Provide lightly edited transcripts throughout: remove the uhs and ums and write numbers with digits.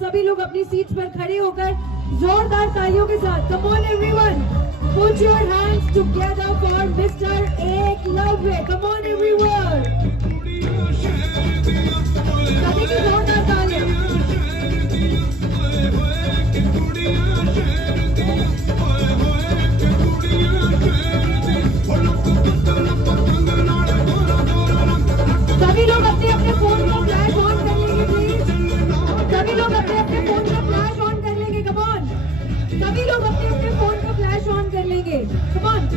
सभी लोग अपनी सीट्स पर खड़े होकर जोरदार तालियों के साथ come on everyone, put your hands together for mister Eklavya. Come on everyone, सभी की जोरदार तालियां। सभी लोग अपने अपने फोन को फ्लैश ऑन कर लेंगे प्लीज। सभी लोग अपने अपने फोन को फ्लैश ऑन कर लेंगे। कम ऑन, सभी लोग अपने अपने फोन को फ्लैश ऑन कर लेंगे। Come on.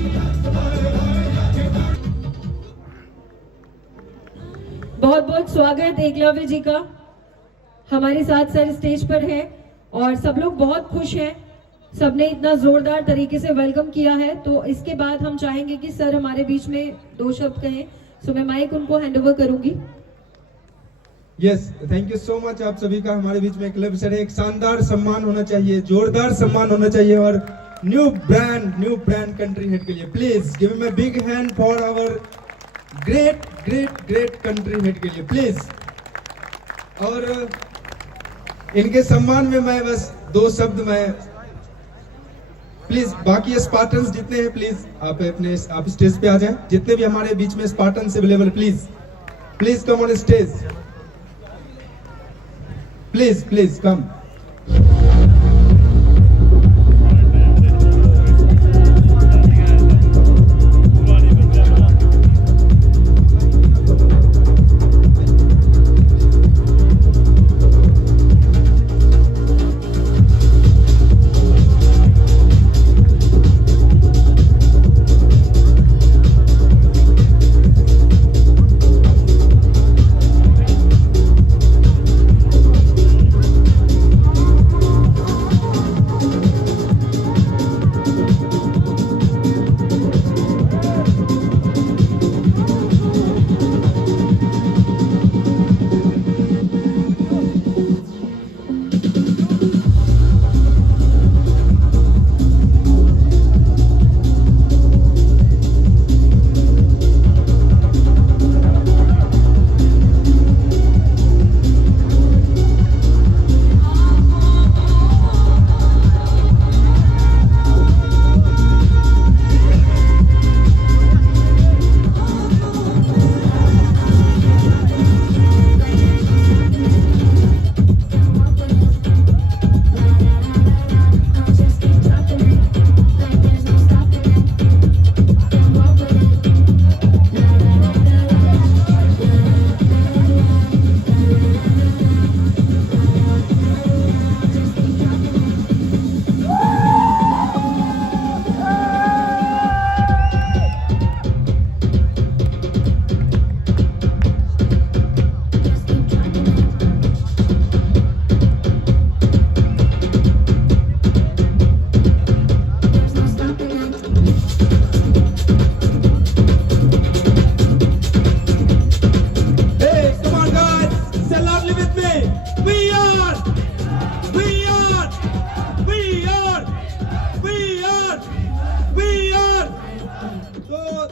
बहुत बहुत स्वागत एकलव्य जी का हमारे साथ सर स्टेज पर है और सब लोग बहुत खुश हैं। सबने इतना जोरदार तरीके से वेलकम किया है, तो इसके बाद हम चाहेंगे कि सर हमारे बीच में 2 शब्द कहें। सो मैं माइक उनको हैंड ओवर करूंगी। Yes, thank you so much आप सभी का हमारे बीच में एकलव्य सर है। एक शानदार सम्मान होना चाहिए, जोरदार सम्मान होना चाहिए और न्यू ब्रांड कंट्री हेड के लिए please give me big hand for our great country head के लिए प्लीज। और इनके सम्मान में मैं बस 2 शब्द मैं प्लीज, बाकी स्पार्टन्स जितने हैं प्लीज आप स्टेज पे आ जाएं। जितने भी हमारे बीच में Spartans available please come on stage, please come.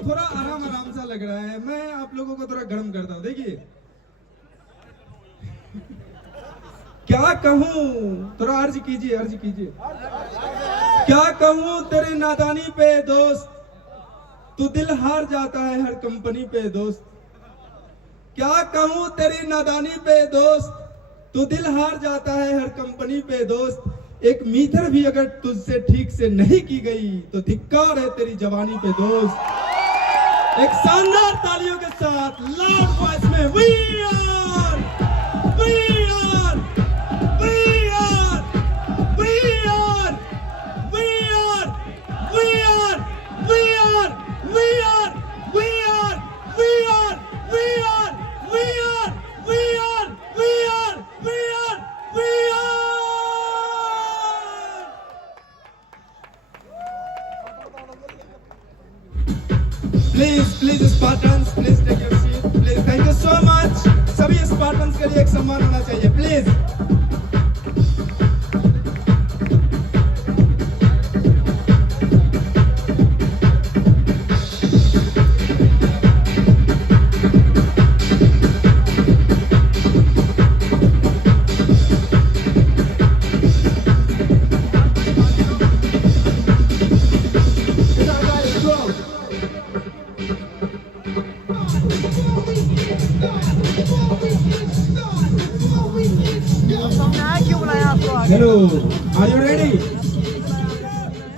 थोड़ा आराम सा लग रहा है। मैं आप लोगों को थोड़ा गर्म करता हूँ। देखिए क्या कहूँ, थोड़ा अर्ज कीजिए। क्या कहूँ तेरे नादानी पे दोस्त, तू दिल हार जाता है हर कंपनी पे दोस्त। क्या कहूँ तेरी नादानी पे दोस्त, तू दिल हार जाता है हर कंपनी पे दोस्त। एक मीटर भी अगर तुझसे ठीक से नहीं की गई तो धिक्कार है तेरी जवानी पे दोस्त। एक शानदार तालियों के साथ लाउड वॉइस में we are Please Spartans, please take your seat. Please, thank you so much. सभी Spartans के लिए एक सम्मान होना चाहिए, please. Hello, are you ready?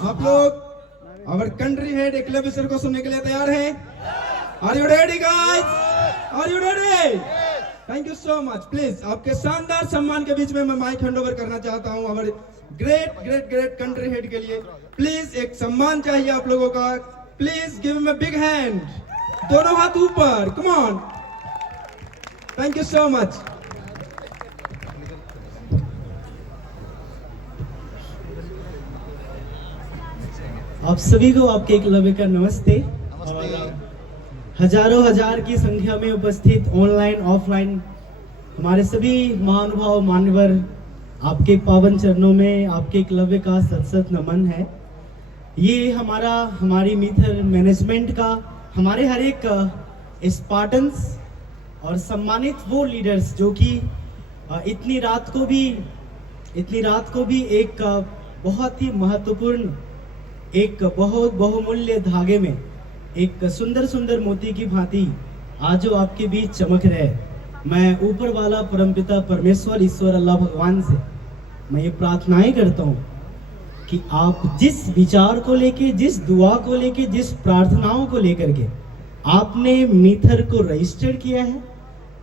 आप लोग our country head Eklavya sir को सुनने के लिए तैयार हैं? Are you ready guys? Are you ready? Thank you so much. Please आपके शानदार सम्मान के बीच में मैं माइक हैंड ओवर करना चाहता हूं अवर great great great country head के लिए। प्लीज एक सम्मान चाहिए आप लोगों का। Please give him a big hand. दोनों हाथ ऊपर, come on. Thank you so much. आप सभी को आपके एकलव्य का नमस्ते। और हजारों हजार की संख्या में उपस्थित ऑनलाइन ऑफलाइन हमारे सभी महानुभाव मान्यवर, आपके पावन चरणों में आपके एकलव्य का सत सत नमन है। ये हमारी मीथर मैनेजमेंट का, हमारे हर एक स्पार्टन्स और सम्मानित वो लीडर्स जो कि इतनी रात को भी एक बहुत ही महत्वपूर्ण, एक बहुत बहुमूल्य धागे में एक सुंदर सुंदर मोती की भांति आज जो आपके बीच चमक रहे। मैं ऊपर वाला परमपिता परमेश्वर ईश्वर अल्लाह भगवान से मैं ये प्रार्थनाएं करता हूँ कि आप जिस विचार को लेके, जिस दुआ को लेके, जिस प्रार्थनाओं को लेकर के आपने मीथर को रजिस्टर किया है,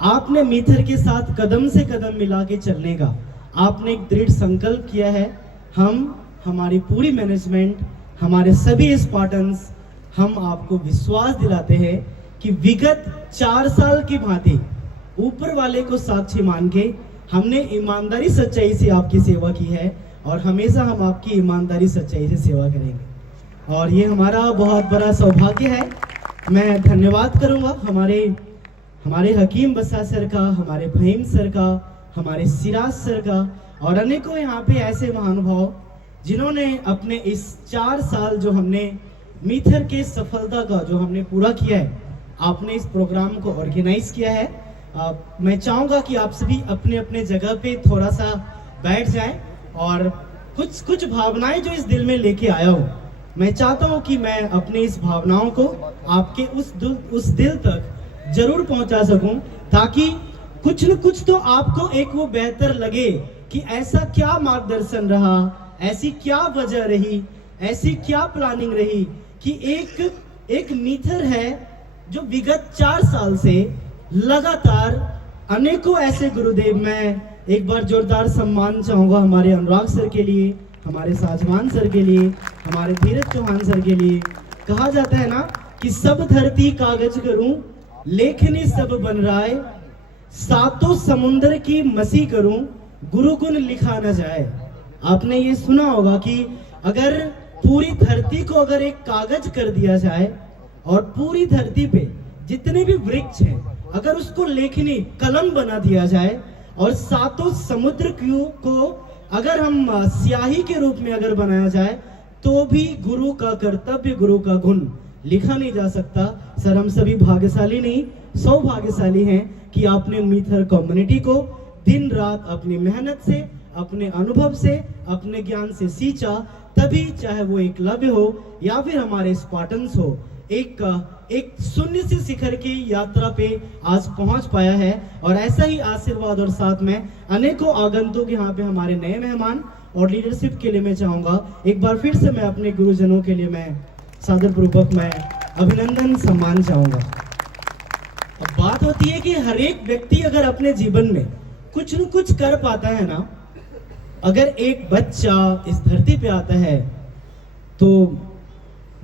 आपने मीथर के साथ कदम से कदम मिला के चलने का आपने एक दृढ़ संकल्प किया है। हमारी पूरी मैनेजमेंट, हमारे सभी स्पार्टन्स, हम आपको विश्वास दिलाते हैं कि विगत 4 साल की भांति ऊपर वाले को साक्षी मान के हमने ईमानदारी सच्चाई से आपकी सेवा की है और हमेशा हम आपकी ईमानदारी सच्चाई से सेवा करेंगे। और ये हमारा बहुत बड़ा सौभाग्य है। मैं धन्यवाद करूंगा हमारे हकीम बसा सर का, हमारे फहीम सर का, हमारे सिराज सर का और अनेकों यहाँ पे ऐसे महानुभाव जिन्होंने अपने इस 4 साल जो हमने मीथर के सफलता का जो हमने पूरा किया है, आपने इस प्रोग्राम को ऑर्गेनाइज किया है। मैं चाहूँगा कि आप सभी अपने अपने जगह पे थोड़ा सा बैठ जाएं और कुछ भावनाएं जो इस दिल में लेके आया हूँ, मैं चाहता हूँ कि मैं अपने इस भावनाओं को आपके उस दिल तक जरूर पहुँचा सकूँ, ताकि कुछ न कुछ तो आपको एक वो बेहतर लगे कि ऐसा क्या मार्गदर्शन रहा, ऐसी क्या वजह रही, ऐसी क्या प्लानिंग रही कि एक मीथर है जो विगत 4 साल से लगातार अनेकों ऐसे गुरुदेव, मैं एक बार जोरदार सम्मान चाहूंगा हमारे अनुराग सर के लिए, हमारे साजमान सर के लिए, हमारे धीरज चौहान सर के लिए। कहा जाता है ना कि सब धरती कागज करूं, लेखनी सब बन रहा है, सातों समुद्र की मसी करूं, गुरु गुण लिखा न जाए। आपने ये सुना होगा कि अगर पूरी धरती को अगर एक कागज कर दिया जाए और पूरी धरती पे जितने भी वृक्ष हैं अगर उसको लेखनी कलम बना दिया जाए और सातों समुद्र को अगर हम स्याही के रूप में अगर बनाया जाए तो भी गुरु का कर्तव्य, गुरु का गुण लिखा नहीं जा सकता। सर, हम सभी भाग्यशाली नहीं, सौभाग्यशाली हैं कि आपने मीथर कम्युनिटी को दिन रात अपनी मेहनत से, अपने अनुभव से, अपने ज्ञान से सींचा, तभी चाहे वो एकलव्य हो या फिर हमारे स्पार्टन्स हो, एक शून्य से शिखर की यात्रा पे आज पहुंच पाया है। और ऐसा ही आशीर्वाद और साथ में अनेकों आगंतुक यहाँ पे हमारे नए मेहमान और लीडरशिप के लिए मैं चाहूंगा एक बार फिर से मैं अपने गुरुजनों के लिए मैं सादर पूर्वक मैं अभिनंदन सम्मान चाहूंगा। अब बात होती है कि हर एक व्यक्ति अगर अपने जीवन में कुछ न कुछ कर पाता है ना, अगर एक बच्चा इस धरती पे आता है तो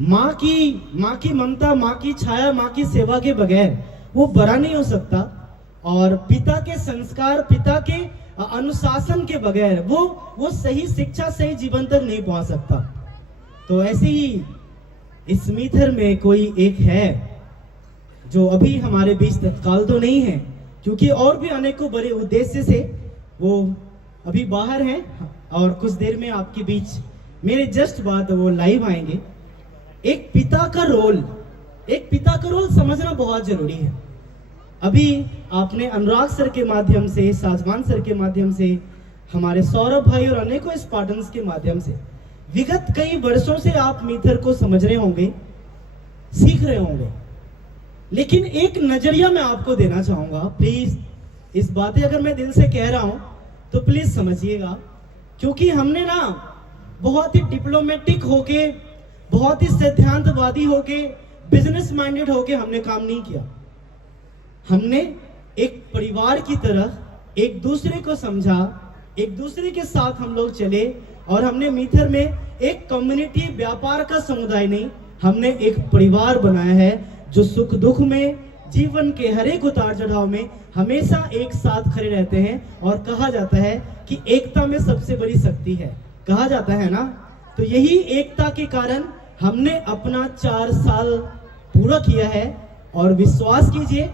माँ की ममता, माँ की छाया, माँ की सेवा के बगैर वो बड़ा नहीं हो सकता। और पिता के संस्कार, पिता के अनुशासन के बगैर वो सही शिक्षा, सही जीवन तक नहीं पहुंच सकता। तो ऐसे ही इस मीथर में कोई एक है जो अभी हमारे बीच तत्काल तो नहीं है, क्योंकि और भी अनेकों बड़े उद्देश्य से वो अभी बाहर हैं और कुछ देर में आपके बीच मेरे जस्ट बाद वो लाइव आएंगे। एक पिता का रोल समझना बहुत जरूरी है। अभी आपने अनुराग सर के माध्यम से, साजमान सर के माध्यम से, हमारे सौरभ भाई और अनेकों स्पार्टन्स के माध्यम से विगत कई वर्षों से आप मीथर को समझ रहे होंगे, सीख रहे होंगे। लेकिन एक नजरिया मैं आपको देना चाहूंगा, प्लीज इस बातें अगर मैं दिल से कह रहा हूं तो प्लीज समझिएगा। क्योंकि हमने ना बहुत ही डिप्लोमेटिक होके, बहुत ही सिद्धांतवादी होके, बिजनेस माइंडेड होके हमने काम नहीं किया। हमने एक परिवार की तरह एक दूसरे को समझा, एक दूसरे के साथ हम लोग चले और हमने मीथर में एक कम्युनिटी, व्यापार का समुदाय नहीं, हमने एक परिवार बनाया है जो सुख दुख में, जीवन के हर एक उतार चढ़ाव में हमेशा एक साथ खड़े रहते हैं। और कहा जाता है कि एकता में सबसे बड़ी शक्ति है, कहा जाता है ना। तो यही एकता के कारण हमने अपना 4 साल पूरा किया है। और विश्वास कीजिए,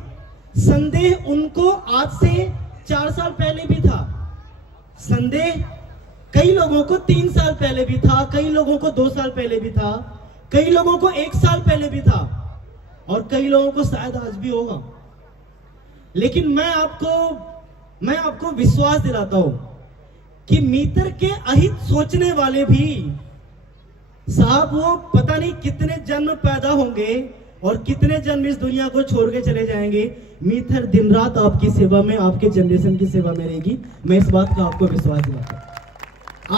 संदेह उनको आज से 4 साल पहले भी था, संदेह कई लोगों को 3 साल पहले भी था, कई लोगों को 2 साल पहले भी था, कई लोगों को 1 साल पहले भी था और कई लोगों को शायद आज भी होगा। लेकिन मैं आपको विश्वास दिलाता हूं कि मीतर के अहित सोचने वाले भी साहब, वो पता नहीं कितने जन्म पैदा होंगे और कितने जन्म इस दुनिया को छोड़ के चले जाएंगे, मीथर दिन रात आपकी सेवा में, आपके जनरेशन की सेवा में रहेगी। मैं इस बात का आपको विश्वास दिलाता हूं।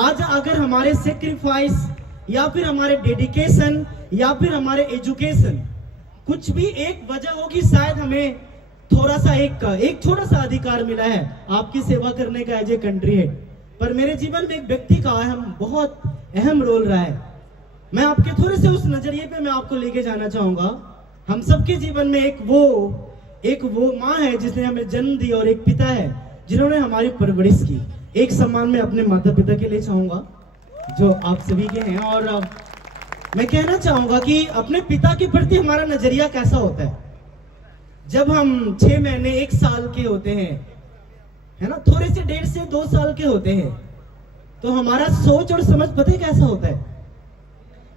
आज अगर हमारे सेक्रीफाइस या फिर हमारे डेडिकेशन या फिर हमारे एजुकेशन कुछ भी एक वजह होगी, शायद हमें थोड़ा सा एक छोटा सा अधिकार मिला है आपकी सेवा करने का एज ए कंट्री हेड, पर मेरे जीवन में एक व्यक्ति का बहुत अहम रोल रहा है। मैं आपके थोड़े से उस नजरिए पे मैं आपको लेके जाना चाहूंगा। हम सबके जीवन में एक वो माँ है जिसने हमें जन्म दिया और एक पिता है जिन्होंने हमारी परवरिश की। एक सम्मान मैं अपने माता पिता के लिए चाहूंगा जो आप सभी के हैं। और मैं कहना चाहूंगा कि अपने पिता के प्रति हमारा नजरिया कैसा होता है। जब हम 6 महीने 1 साल के होते हैं, है ना, थोड़े से 1.5 से 2 साल के होते हैं, तो हमारा सोच और समझ पता है कैसा होता है।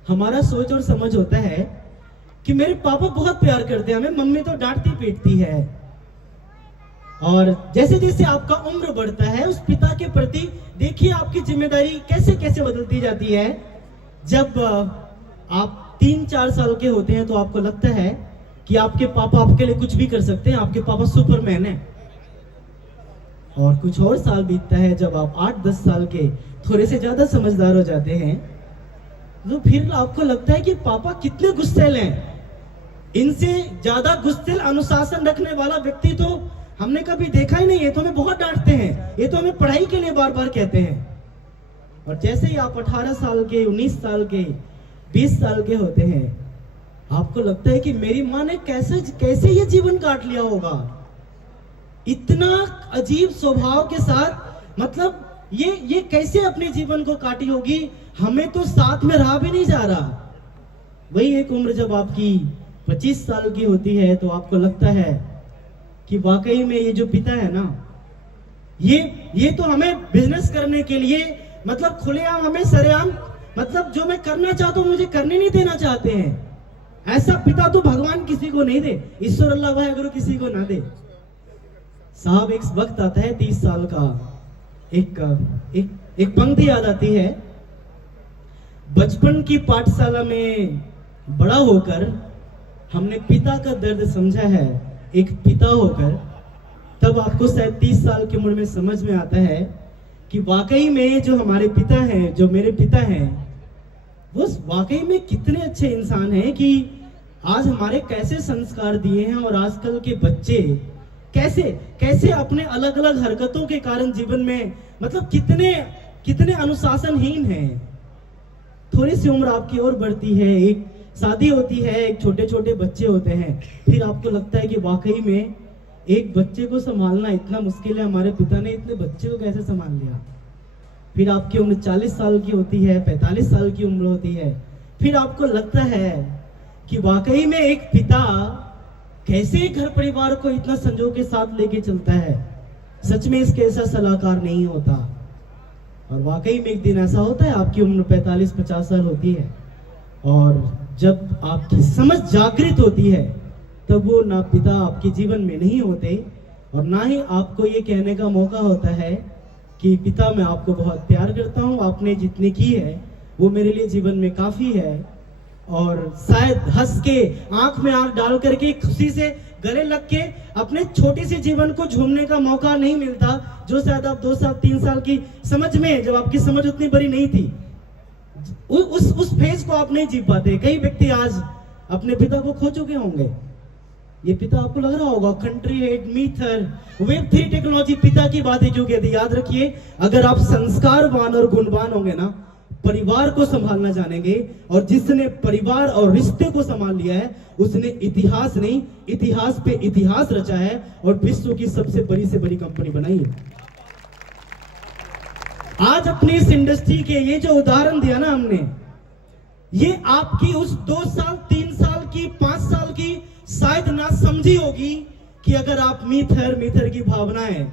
हमारा सोच और समझ होता है कि मेरे पापा बहुत प्यार करते हैं हमें, मम्मी तो डांटती पीटती है। और जैसे जैसे आपका उम्र बढ़ता है, उस पिता के प्रति देखिए आपकी जिम्मेदारी कैसे कैसे बदलती जाती है। जब आप 3-4 साल के होते हैं तो आपको लगता है कि आपके पापा आपके लिए कुछ भी कर सकते हैं, आपके पापा सुपरमैन है। और कुछ और साल बीतता है, जब आप 8-10 साल के थोड़े से ज्यादा समझदार हो जाते हैं, तो फिर आपको लगता है कि पापा कितने गुस्सैल हैं। इनसे ज्यादा गुस्सैल, अनुशासन रखने वाला व्यक्ति तो हमने कभी देखा ही नहीं है। तो हमें बहुत डांटते हैं, ये तो हमें पढ़ाई के लिए बार बार कहते हैं। और जैसे ही आप 18 साल के, 19 साल के, 20 साल के होते हैं, आपको लगता है कि मेरी माँ ने कैसे ये जीवन काट लिया होगा, इतना अजीब स्वभाव के साथ, मतलब ये कैसे अपने जीवन को काटी होगी, हमें तो साथ में रहा भी नहीं जा रहा। वही एक उम्र जब आपकी 25 साल की होती है तो आपको लगता है कि वाकई में ये जो पिता है ना, ये तो हमें बिजनेस करने के लिए, मतलब खुलेआम, हमें सरेआम, मतलब जो मैं करना चाहता हूं मुझे करने नहीं देना चाहते हैं। ऐसा पिता तो भगवान किसी को नहीं दे, ईश्वर अल्लाह वाहेगुरु किसी को ना दे। साहब, एक वक्त आता है 30 साल का, एक पंक्ति याद आती है, बचपन की पाठशाला में बड़ा होकर हमने पिता का दर्द समझा है, एक पिता होकर। तब आपको शायद 30 साल की उम्र में समझ में आता है कि वाकई में जो हमारे पिता हैं, जो मेरे पिता हैं, वो वाकई में कितने अच्छे इंसान हैं कि आज हमारे कैसे संस्कार दिए हैं। और आजकल के बच्चे कैसे अपने अलग अलग हरकतों के कारण जीवन में, मतलब कितने अनुशासनहीन हैं। थोड़ी सी उम्र आपकी और बढ़ती है, एक शादी होती है, एक छोटे छोटे बच्चे होते हैं, फिर आपको लगता है कि वाकई में एक बच्चे को संभालना इतना मुश्किल है, हमारे पिता ने इतने बच्चे को कैसे संभाल लिया। फिर आपकी उम्र 40 साल की होती है, 45 साल की उम्र होती है, फिर आपको लगता है कि वाकई में एक पिता कैसे घर परिवार को इतना संजोग के साथ लेके चलता है। सच में इसके ऐसा सलाहकार नहीं होता। और वाकई में एक दिन ऐसा होता है, आपकी उम्र 45-50 साल होती है और जब आपकी समझ जागृत होती है, तब वो ना पिता आपके जीवन में नहीं होते और ना ही आपको ये कहने का मौका होता है कि पिता, मैं आपको बहुत प्यार करता हूँ, आपने जितनी की है वो मेरे लिए जीवन में काफी है। और शायद हंस के, आंख में आंख डाल करके खुशी से गले लग के अपने छोटे से जीवन को झूमने का मौका नहीं मिलता, जो शायद आप 2 साल 3 साल की समझ में, जब आपकी समझ उतनी बड़ी नहीं थी, उस फेज को आप नहीं जी पाते। कई व्यक्ति आज अपने पिता को खो चुके होंगे। ये पिता आपको लग रहा होगा कंट्री हेड, मीथर, वेब 3 टेक्नोलॉजी, पिता की बातें क्यों कहती। याद रखिए, अगर आप संस्कारवान और गुणवान होंगे ना, परिवार को संभालना जानेंगे, और जिसने परिवार और रिश्ते को संभाल लिया है उसने इतिहास नहीं, इतिहास पे इतिहास रचा है और विश्व की सबसे बड़ी से बड़ी कंपनी बनाई है। आज अपनी इस इंडस्ट्री के ये जो उदाहरण दिया ना हमने, ये आपकी उस 2 साल 3 साल की 5 साल की शायद ना समझी होगी कि अगर आप मीथर की भावनाएं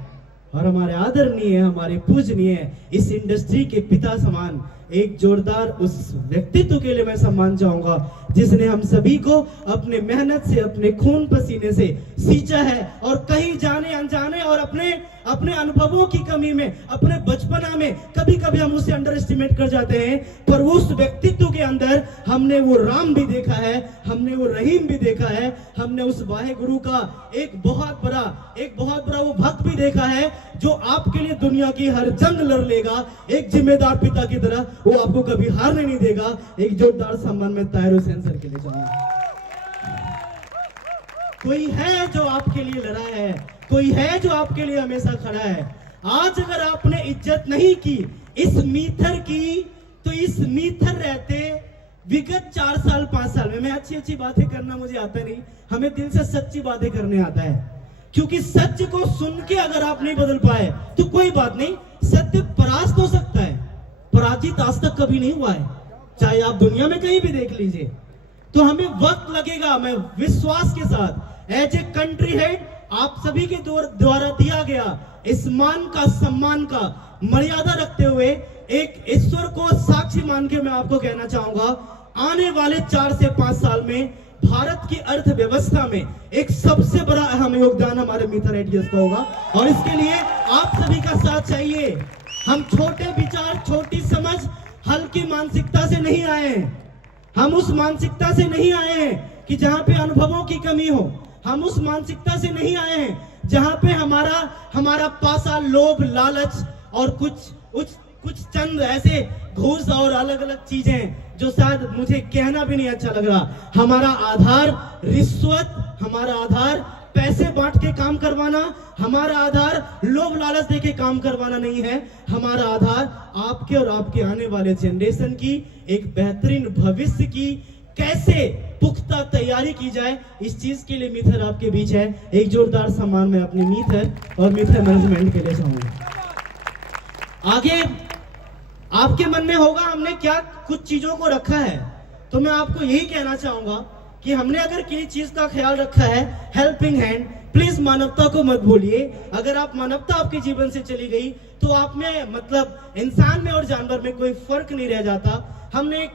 और हमारे आदरणीय, हमारे पूजनीय इस इंडस्ट्री के पिता समान एक जोरदार उस व्यक्तित्व के लिए मैं सम्मान चाहूंगा जिसने हम सभी को अपने मेहनत से, अपने खून पसीने से सींचा है, और कहीं जाने अनजाने और अपने अनुभवों की कमी में, अपने बचपना में कभी कभी हम उसे अंडर एस्टिमेट कर जाते हैं, पर उस व्यक्तित्व के अंदर हमने वो राम भी देखा है, हमने वो रहीम भी देखा है, हमने उस वाहे गुरु का एक बहुत बड़ा वो भक्त भी देखा है जो आपके लिए दुनिया की हर जंग लड़ लेगा, एक जिम्मेदार पिता की तरह वो आपको कभी हारने नहीं देगा। एक जोरदार सम्मान में ताहिर हुसैन सर के लिए चाहूंगा। कोई है जो आपके लिए लड़ा है, कोई है जो आपके लिए हमेशा खड़ा है। आज अगर आपने इज्जत नहीं की इस मीथर की, तो इस मीथर रहते विगत 4 साल 5 साल में, मैं अच्छी बातें करना मुझे आता नहीं, हमें दिल से सच्ची बातें करने आता है, क्योंकि सच को सुन के अगर आप नहीं बदल पाए तो कोई बात नहीं, सत्य परास्त हो सकता है, पराजित आज तक कभी नहीं हुआ है, चाहे आप दुनिया में कहीं भी देख लीजिए। तो हमें वक्त लगेगा, मैं विश्वास के साथ एज ए कंट्री हेड आप सभी के द्वारा दिया गया इस मान का, सम्मान का मर्यादा रखते हुए एक ईश्वर को साक्षी मान के मैं आपको कहना चाहूंगा, आने वाले 4 से 5 साल में भारत की अर्थव्यवस्था में एक सबसे बड़ा अहम योगदान हमारे मीथर आइडियाज का होगा, और इसके लिए आप सभी का साथ चाहिए। हम छोटे विचार, छोटी समझ, हल्की मानसिकता से नहीं आए हैं। हम उस मानसिकता से नहीं आए हैं कि जहां पे अनुभवों की कमी हो, हम उस मानसिकता से नहीं आए हैं जहां पे हमारा पासा, लोभ, लालच और कुछ चंद ऐसे घूस और अलग अलग चीजें जो शायद मुझे कहना भी नहीं अच्छा लग रहा। हमारा आधार रिश्वत, हमारा आधार पैसे बांट के काम करवाना, हमारा आधार लोभ लालच दे के काम करवाना नहीं है। हमारा आधार आपके और आपके आने वाले जनरेशन की एक बेहतरीन भविष्य की कैसे पुख्ता तैयारी की जाए, इस चीज के लिए मीथर आपके बीच है। एक जोरदार सम्मान मैं अपने मीथर और मीथर मैनेजमेंट के लिए चाहूंगा। आगे आपके मन में होगा हमने क्या कुछ चीजों को रखा है, तो मैं आपको यही कहना चाहूंगा कि हमने अगर किसी चीज का ख्याल रखा है, हेल्पिंग हैंड, प्लीज मानवता को मत भूलिए। अगर आप मानवता आपके जीवन से चली गई तो आप में, मतलब इंसान में और जानवर में कोई फर्क नहीं रह जाता। हमने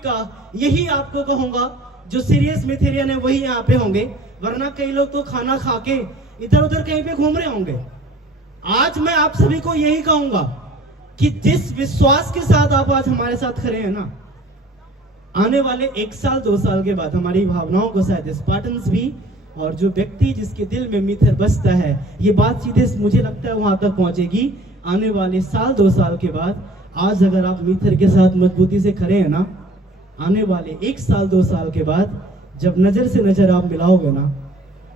यही आपको कहूंगा, जो सीरियस मिथेरियन है वही यहाँ पे होंगे, वरना कई लोग तो खाना खा के इधर उधर कहीं पे घूम रहे होंगे। आज मैं आप सभी को यही कहूंगा कि जिस विश्वास के साथ आप आज हमारे साथ खड़े हैं ना, आने वाले 1 साल 2 साल के बाद हमारी भावनाओं को शायद स्पार्टन्स भी, और जो व्यक्ति जिसके दिल में मीथर बसता है, ये बात सीधे मुझे लगता है वहां तक पहुंचेगी आने वाले 1-2 साल के बाद। आज अगर आप मीथर के साथ मजबूती से खड़े हैं ना, आने वाले 1 साल 2 साल के बाद जब नजर से नजर आप मिलाओगे ना,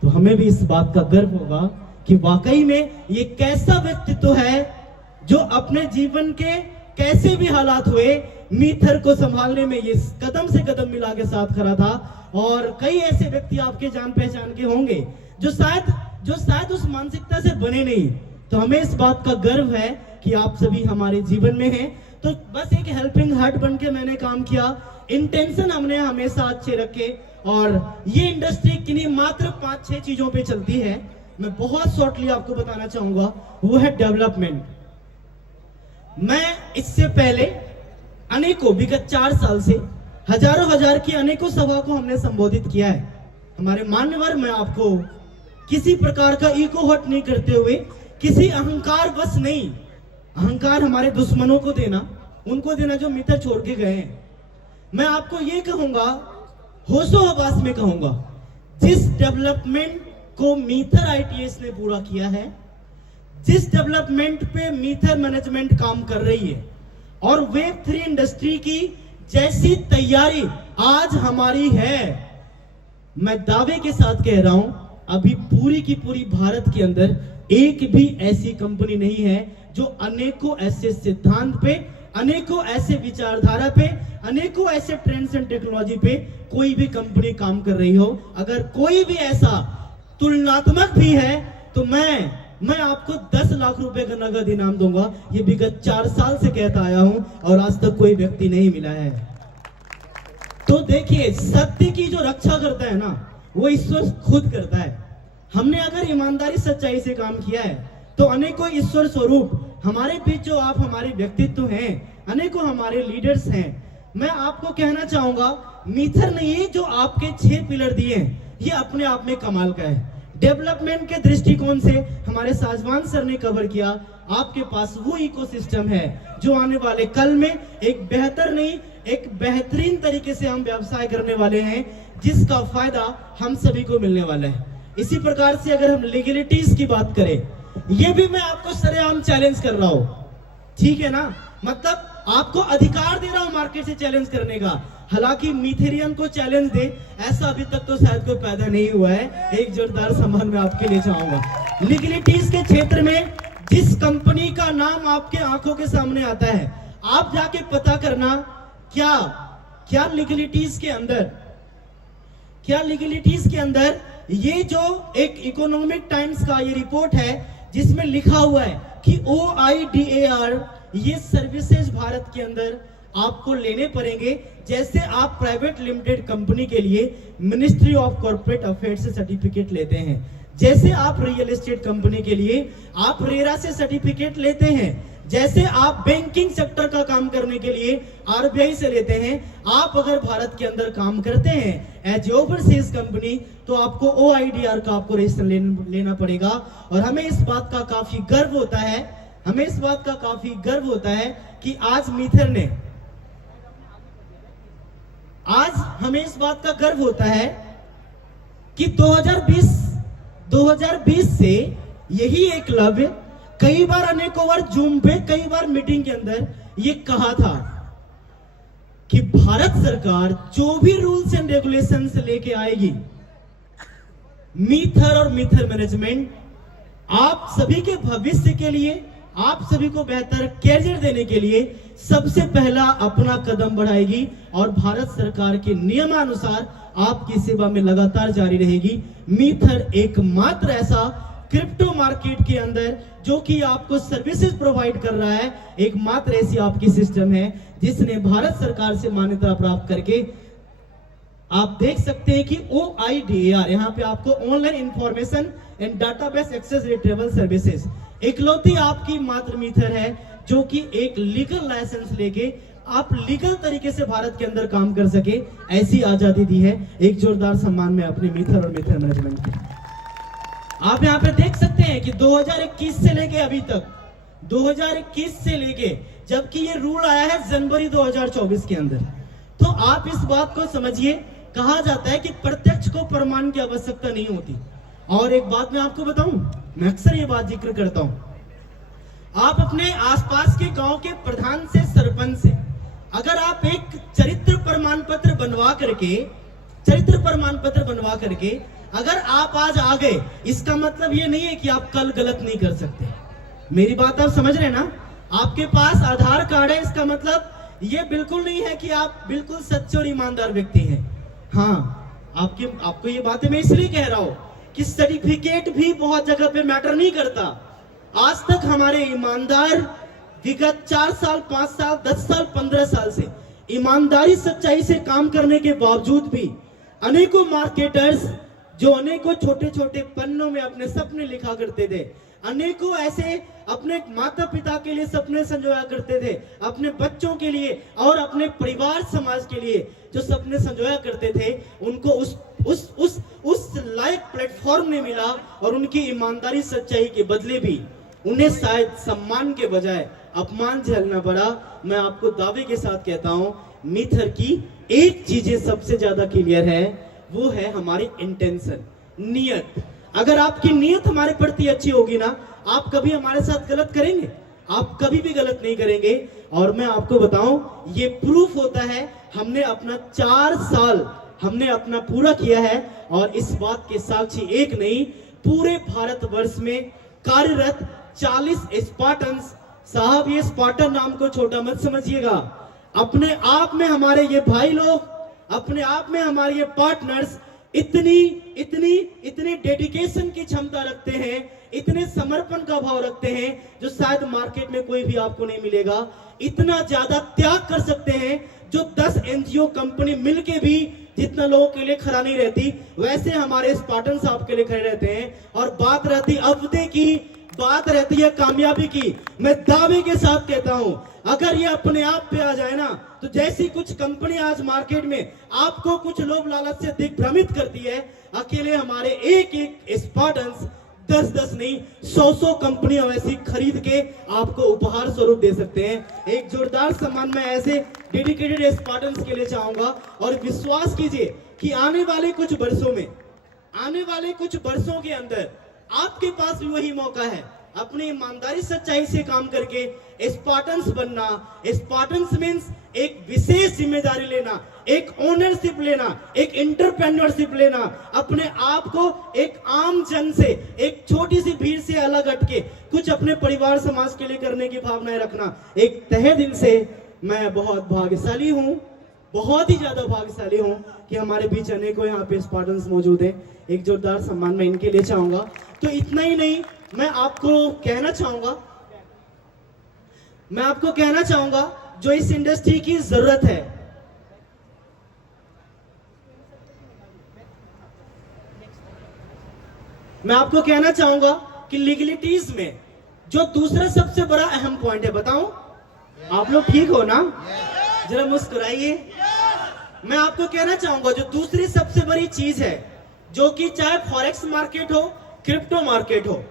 तो हमें भी इस बात का गर्व होगा कि वाकई में ये कैसा व्यक्तित्व है जो अपने जीवन के कैसे भी हालात हुए मीथर को संभालने में ये कदम से कदम मिला के साथ खड़ा था। और कई ऐसे व्यक्ति आपके जान पहचान के होंगे जो शायद उस मानसिकता से बने नहीं। तो हमें इस बात का गर्व है कि आप सभी हमारे जीवन में हैं। तो बस एक हेल्पिंग हार्ट बन के मैंने काम किया, इंटेंशन हमने हमेशा अच्छे रखे, और ये इंडस्ट्री किन्हीं मात्र 5-6 चीजों पे चलती है। मैं बहुत शॉर्टली आपको बताना चाहूंगा, वो है डेवलपमेंट। मैं इससे पहले अनेकों विगत 4 साल से हजार की अनेकों सभा को हमने संबोधित किया है। हमारे मान्यवर, मैं आपको किसी प्रकार का ईगो हर्ट नहीं करते हुए, किसी अहंकार बस नहीं, अहंकार हमारे दुश्मनों को देना, उनको देना जो मीथर छोड़ के गए हैं। मैं आपको ये कहूंगा, होशो हवास में कहूंगा, जिस डेवलपमेंट को मीथर ITS ने पूरा किया है, जिस डेवलपमेंट पे मीथर मैनेजमेंट काम कर रही है और वेब 3 इंडस्ट्री की जैसी तैयारी आज हमारी है, मैं दावे के साथ कह रहा हूं, अभी पूरी की पूरी भारत के अंदर एक भी ऐसी कंपनी नहीं है जो अनेकों ऐसे सिद्धांत पे, अनेकों ऐसे विचारधारा पे, अनेकों ऐसे ट्रेंड्स एंड टेक्नोलॉजी पे कोई भी कंपनी काम कर रही हो। अगर कोई भी ऐसा तुलनात्मक भी है तो मैं आपको 10 लाख रुपए का नगद इनाम दूंगा। ये विगत 4 साल से कहता आया हूं और आज तक कोई व्यक्ति नहीं मिला है। तो देखिए, सत्य की जो रक्षा करता है ना, वो ईश्वर खुद करता है। हमने अगर ईमानदारी सच्चाई से काम किया है तो अनेकों ईश्वर स्वरूप हमारे बीच जो आप हमारे व्यक्तित्व हैं, अनेकों हमारे लीडर्स हैं। मैं आपको कहना चाहूंगा, मीथर ने ये जो आपके 6 पिलर दिए हैं, ये अपने आप में कमाल का है। डेवलपमेंट के दृष्टिकोण से हमारे साजवान सर ने कवर किया। आपके पास वो इकोसिस्टम है जो आने वाले कल में एक बेहतर नहीं, एक बेहतरीन तरीके से हम व्यवसाय करने वाले हैं, जिसका फायदा हम सभी को मिलने वाला है। इसी प्रकार से अगर हम लीगलिटीज की बात करें, ये भी मैं आपको सरेआम चैलेंज कर रहा हूं, ठीक है ना, मतलब आपको अधिकार दे रहा हूं मार्केट से चैलेंज करने का। हालांकि मीथेरियम को चैलेंज दे, ऐसा अभी तक तो शायद कोई पैदा नहीं हुआ है। एक जोरदार सम्मान मैं आपके लिए चाहूंगा। लीगलिटीज के क्षेत्र में जिस कंपनी का नाम आपके आंखों के सामने आता है, आप जाके पता करना क्या लीगलिटीज के अंदर ये जो एक इकोनॉमिक टाइम्स का ये रिपोर्ट है जिसमें लिखा हुआ है कि OIDAR ये सर्विसेज भारत के अंदर आपको लेने पड़ेंगे। जैसे आप प्राइवेट लिमिटेड कंपनी के लिए मिनिस्ट्री ऑफ कॉर्पोरेट अफेयर्स से सर्टिफिकेट लेते हैं, जैसे आप रियल एस्टेट कंपनी के लिए आप रेरा से सर्टिफिकेट लेते हैं, जैसे आप बैंकिंग सेक्टर का काम करने के लिए RBI से लेते हैं, आप अगर भारत के अंदर काम करते हैं एज ओवरसीज कंपनी तो आपको OIDR का आपको रजिस्ट्रेशन लेना पड़ेगा। और हमें इस बात का काफी गर्व होता है कि आज मीथर ने, आज हमें इस बात का गर्व होता है कि 2020 से यही एकलव्य कई बार अनेकों बार जूम पे, कई बार मीटिंग के अंदर ये कहा था कि भारत सरकार जो भी रूल्स एंड रेगुलेशंस लेके आएगी, मीथर और मीथर मैनेजमेंट आप सभी के भविष्य के लिए, आप सभी को बेहतर कैरियर देने के लिए सबसे पहला अपना कदम बढ़ाएगी और भारत सरकार के नियमानुसार आपकी सेवा में लगातार जारी रहेगी। मीथर एकमात्र ऐसा क्रिप्टो मार्केट के अंदर जो कि आपको सर्विसेज प्रोवाइड कर रहा है, एकमात्र ऐसी आपकी सिस्टम है जिसने भारत सरकार से मान्यता प्राप्त करके, आप देख सकते हैं कि OIDAR, यहाँ पे आपको online information and database access retrieval services, इकलौती आपकी मात्र मीथर है जो कि एक लीगल लाइसेंस लेके आप लीगल तरीके से भारत के अंदर काम कर सके, ऐसी आजादी दी है। एक जोरदार सम्मान में अपने मीथर और मीथर मैनेजमेंट के। आप यहाँ पे देख सकते हैं कि 2021 से लेके अभी तक, 2021 से लेके जबकि ये रूल आया है जनवरी 2024 के अंदर, तो आप इस बात को समझिए, कहा जाता है कि प्रत्यक्ष को प्रमाण की आवश्यकता नहीं होती। और एक बात मैं आपको बताऊं, मैं अक्सर ये बात जिक्र करता हूं, आप अपने आसपास के गांव के प्रधान से, सरपंच से अगर आप एक चरित्र प्रमाण पत्र बनवा करके अगर आप आज आ गए, इसका मतलब ये नहीं है कि आप कल गलत नहीं कर सकते। मेरी बात आप समझ रहे हैं ना? आपके पास आधार कार्ड है, इसका मतलब ये बिल्कुल नहीं है कि आप बिल्कुल सच्चे और ईमानदार व्यक्ति हैं। हाँ, आपको ये बातें मैं इसलिए कह रहा हूं कि सर्टिफिकेट भी बहुत जगह पे मैटर नहीं करता। आज तक हमारे ईमानदार विगत 4 साल, 5 साल, 10 साल, 15 साल से ईमानदारी सच्चाई से काम करने के बावजूद भी अनेकों मार्केटर्स जो अनेकों छोटे छोटे पन्नों में अपने सपने लिखा करते थे, अनेकों ऐसे अपने माता पिता के लिए सपने संजोया करते थे, अपने बच्चों के लिए और अपने परिवार समाज के लिए जो सपने संजोया करते थे, उनको उस लायक प्लेटफॉर्म नहीं मिला और उनकी ईमानदारी सच्चाई के बदले भी उन्हें शायद सम्मान के बजाय अपमान झेलना पड़ा। मैं आपको दावे के साथ कहता हूं, मीथर की एक चीज सबसे ज्यादा क्लियर है, वो है हमारी इंटेंशन, नियत। अगर आपकी नीयत हमारे प्रति अच्छी होगी ना, आप कभी हमारे साथ गलत करेंगे? आप कभी भी गलत नहीं करेंगे। और मैं आपको बताऊं, ये प्रूफ होता है, हमने अपना 4 साल हमने अपना पूरा किया है, और इस बात के साक्षी एक नहीं, पूरे भारतवर्ष में कार्यरत 40 स्पार्टन्स। साहब, ये स्पार्टन नाम को छोटा मत समझिएगा, अपने आप में हमारे ये भाई लोग, अपने आप में हमारे ये पार्टनर्स इतनी इतनी इतनी डेडिकेशन की क्षमता रखते हैं, इतने समर्पण का भाव रखते हैं, जो शायद मार्केट में कोई भी आपको नहीं मिलेगा। इतना ज्यादा त्याग कर सकते हैं, जो 10 एनजीओ कंपनी मिलके भी जितना लोगों के लिए खड़ा नहीं रहती, वैसे हमारे स्पार्टन्स आपके लिए खड़े रहते हैं। और बात रहती अवधि की, बात रहती है कामयाबी की, मैं दावे के साथ कहता हूं, अगर ये अपने आप पे आ जाए ना, तो जैसी कुछ कंपनी आज मार्केट में आपको कुछ लोभ लालच से दिग्भ्रमित करती है, अकेले हमारे एक एक स्पार्टन्स 10-10 नहीं 100 कंपनियां वैसी खरीद के आपको उपहार स्वरूप दे सकते हैं। एक जोरदार सम्मान मैं ऐसे डेडिकेटेड स्पार्टन्स के लिए चाहूंगा। और विश्वास कीजिए कि आने वाले कुछ वर्षों में, आने वाले कुछ वर्षों के अंदर आपके पास भी वही मौका है, अपनी ईमानदारी सच्चाई से काम करके स्पार्टन्स बनना। स्पार्टन्स मींस एक विशेष जिम्मेदारी लेना, एक ओनरशिप लेना, एक एंटरप्रेन्योरशिप लेना, अपने आप को एक आम जन से, एक छोटी सी भीड़ से अलग हटके कुछ अपने परिवार समाज के लिए करने की भावनाएं रखना। एक तहे दिल से मैं बहुत भाग्यशाली हूं, बहुत ही ज्यादा भाग्यशाली हूं कि हमारे बीच अनेकों यहाँ पे स्पार्टन्स मौजूद हैं। एक जोरदार सम्मान मैं इनके लिए चाहूंगा। तो इतना ही नहीं, मैं आपको कहना चाहूंगा जो इस इंडस्ट्री की जरूरत है, मैं आपको कहना चाहूंगा कि लीगलिटीज में जो दूसरा सबसे बड़ा अहम पॉइंट है, बताऊं? आप लोग ठीक हो ना? जरा मुस्कुराइए। मैं आपको कहना चाहूंगा जो दूसरी सबसे बड़ी चीज है, जो कि चाहे फॉरेक्स मार्केट हो, क्रिप्टो मार्केट हो,